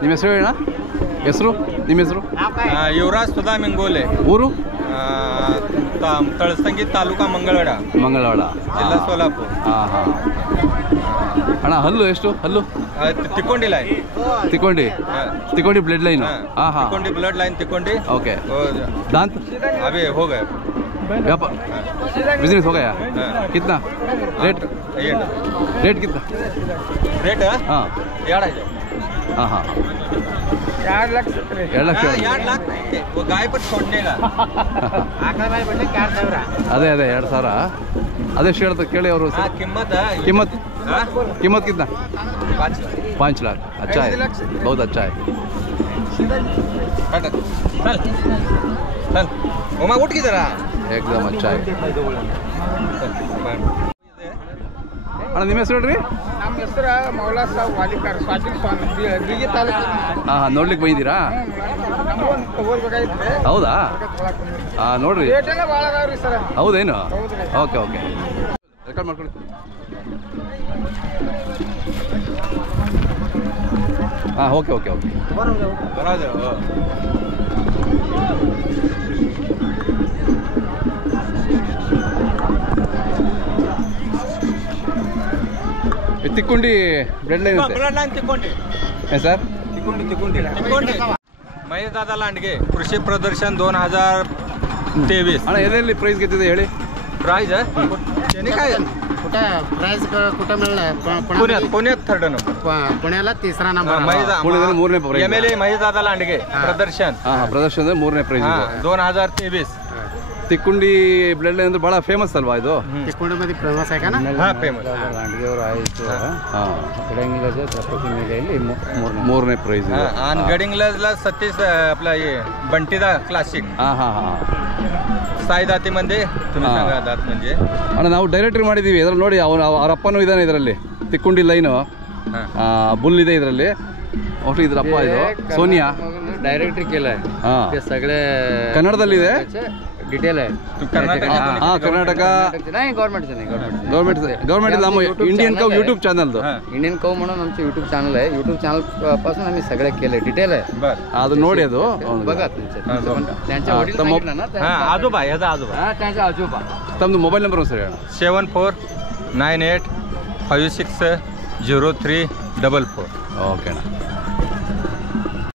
ನಿಮ್ಮ ಹೆಸರು ಹೇಳ ಹೆಸರು ನಿಮ್ಮ ಹೆಸರು युवराज सुधा मिंगोले ಊರು तळसंगी तालुका मंगळवेढा ಮಂಗಳವಾಡ जिल्हा सोलापूर ಹಾಂ ಹಾಂ ಅಣ್ಣ ಹಲ್ಲು ಎಷ್ಟು ಹಲ್ಲು Tikondi line Tikondi blood line हाँ हाँ Tikondi blood line Tikondi okay वो दांत अभी हो गए बिजनेस हो गया कितना रेट रेट कितना रेट हाँ यार हाँ हाँ 2 लाख 2 लाख 2 लाख वो गाय पर छोड़ने का अदे अदे 2000 ಅದೆಷ್ಟು ಹೇಳ್ತಾರೆ ಕೇಳಿ ಅವರು कीमत कीमत कीमत कितना 5 लाख अच्छा है बहुत अच्छा है चल चल ओमा उठ किधर एकदम अच्छा है ಅಣ್ಣ ನಿಮ್ಮ ಹೆಸರು ಹೇಳ್ರಿ ನಮ್ಮ ಹೆಸರು ಮೌಲಾ ಸಾಬ್ ವಾಲಿಕಾರ್ ಸ್ವಾತಿನ್ ಸ್ವಾಮಿ ಬೀಗಿ ತಾಲೂಕು ಹಾಂ ನೋಡ್ಲಿಕ್ಕೆ ಬಂದಿದ್ದೀರಾ ತಗೋಬೇಕಾಗಿತ್ತು ಹೌದಾ ಹಾಂ ನೋಡ್ರಿ ರೇಟೆಲ್ಲ ಭಾಳ ಅದಾವ್ರಿ ಸರ್ ಹೌದೇನು ಓಕೆ ಓಕೆ ರೆಕಾರ್ಡ್ ಮಾಡ್ಕೊಳ್ಳಿ ಹಾಂ okay okay okay Tikondi blood line Tikondi sir Tikondi Mahesh Dada Landge कृषी प्रदर्शन 2023 अಣ್ಣ ಎಲ್ಲೆಲ್ಲಿ ಪ್ರೈಸ್ ಗೆದ್ದಿದೆ ಹೇಳಿ प्राइज आहे काय कुठं प्राइस कुठं मिळणार पुण्यात 3rd नंबर पुण्याला 3रा नंबर ಪುಣೆದಲ್ಲಿ 3ನೇ ಪ್ರೈಸ್ MLA महेश दादा लांडगे प्रदर्शन ಹಾಂ ಪ್ರದರ್ಶನದ 3ನೇ ಪ್ರೈಸ್ 2023 ತಿಕ್ಕೊಂಡಿ ಬ್ಲಡ್ ಲೈನ್ ಅಂದ್ರೆ ಬಹಳ ಫೇಮಸ್ ಅಲ್ವಾ ಇದು तिकोंडीमध्ये फेमस आहे का ना हा फेमस लांडगेवर आईचं ಹಾಂ गडंगीला प्रसिद्धी 3ನೇ ಪ್ರೈಸ್ आणि गडिंग्लजला सतीश आपला हे बंटीदा क्लासिक ಹಾಂ ಹಾಂ ಹಾಂ साई दातीमध्ये तुम्ही सांगा दात म्हणजे ಅಣ್ಣ ನಾವು ಡೈರೆಕ್ಟ್ರಿ ಮಾಡಿದ್ದೀವಿ ಇದ್ರಲ್ಲಿ ನೋಡಿ ಅವ್ರ ಅಪ್ಪನೂ ಇದ್ದಾನೆ ಇದರಲ್ಲಿ ತಿಕ್ಕೊಂಡಿ ಲೈನು बुल ಇದೆ ಇದರಲ್ಲಿ ಒಟ್ಟು ಇದ್ರ ಅಪ್ಪ ಇದು ಸೋನಿಯಾ डायरेक्टरी केलाय ಹಾಂ ते सगळे ಕನ್ನಡದಲ್ಲಿದೆ डिटेल आहे ಹಾಂ ಕರ್ನಾಟಕ नाही ಗೌರ್ಮೆಂಟ್ ನಮ್ಮ इंडियन कव यूट्यूब चॅनल इंडियन कव म्हणून आमचं यूट्यूब चॅनल आहे यूट्यूब चॅनल पासून आम्ही सगळे केले डिटेल आहे ಅದು ನೋಡಿ ಅದು बघा त्यांच्या वडील सांगितलं ना आजोबा याचा आजोबा त्यांचा आजोबा ತಮ್ಮದು ಮೊಬೈಲ್ ನಂಬರ್ ಸರ್ ಹೇಳ 7498560344 ಓಕೆ ಅಣ್ಣ